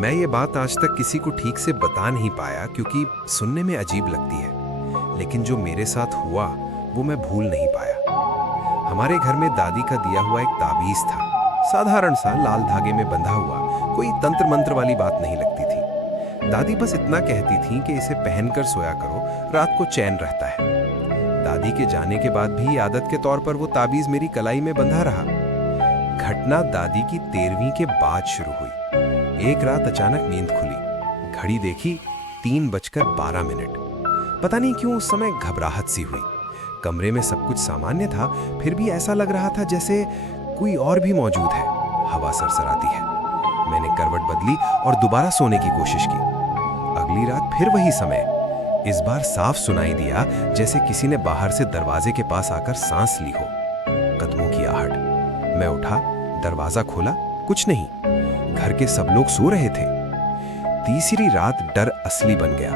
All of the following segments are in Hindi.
मैं ये बात आज तक किसी को ठीक से बता नहीं पाया क्योंकि सुनने में अजीब लगती है, लेकिन जो मेरे साथ हुआ वो मैं भूल नहीं पाया। हमारे घर में दादी का दिया हुआ एक ताबीज था, साधारण सा लाल धागे में बंधा हुआ, कोई तंत्र मंत्र वाली बात नहीं लगती थी। दादी बस इतना कहती थी कि इसे पहनकर सोया करो, रात को चैन रहता है। दादी के जाने के बाद भी आदत के तौर पर वो ताबीज मेरी कलाई में बंधा रहा। घटना दादी की 13वीं के बाद शुरू हुई। एक रात अचानक नींद खुली, घड़ी देखी 3:12। पता नहीं क्यों उस समय घबराहट सी हुई। कमरे में सब कुछ सामान्य था, फिर भी ऐसा लग रहा था जैसे कोई और भी मौजूद है। हवा सरसराती है। मैंने करवट बदली और दोबारा सोने की कोशिश की। अगली रात फिर वही समय। इस बार साफ सुनाई दिया जैसे किसी ने बाहर से दरवाजे के पास आकर सांस ली हो। कदमों की आहट। मैं उठा, दरवाजा खोला, कुछ नहीं। घर के सब लोग सो रहे थे। तीसरी रात डर असली बन गया।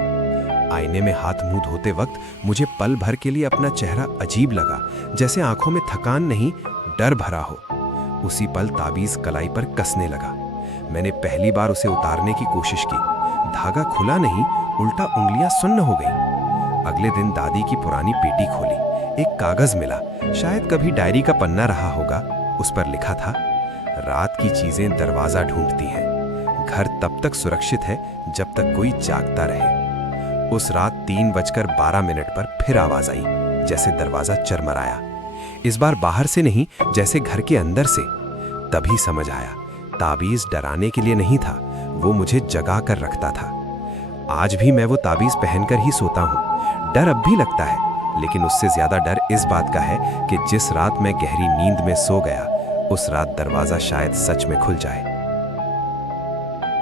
आईने में हाथ मुंह धोते वक्त मुझे पल भर के लिए अपना चेहरा अजीब लगा, जैसे आंखों में थकान नहीं, डर भरा हो। उसी पल ताबीज कलाई पर कसने लगा। मैंने पहली बार उसे उतारने की कोशिश की। धागा खुला नहीं, उल्टा उंगलियां सुन्न हो गईं। अगले दिन दादी की पुरानी पेटी खोली। एक कागज मिला, शायद कभी डायरी का पन्ना रहा होगा। उस पर लिखा था, रात की चीजें दरवाजा ढूंढती हैं। घर तब तक सुरक्षित है जब तक कोई जागता रहे। उस रात 3:12 पर फिर आवाज आई, जैसे दरवाजा चरमराया। इस बार बाहर से नहीं, जैसे घर के अंदर से। तभी समझ आया, ताबीज डराने के लिए नहीं था, वो मुझे जगा कर रखता था। आज भी मैं वो ताबीज पहनकर ही सोता हूँ। डर अब भी लगता है, लेकिन उससे ज्यादा डर इस बात का है कि जिस रात मैं गहरी नींद में सो गया, उस रात दरवाजा शायद सच में खुल जाए।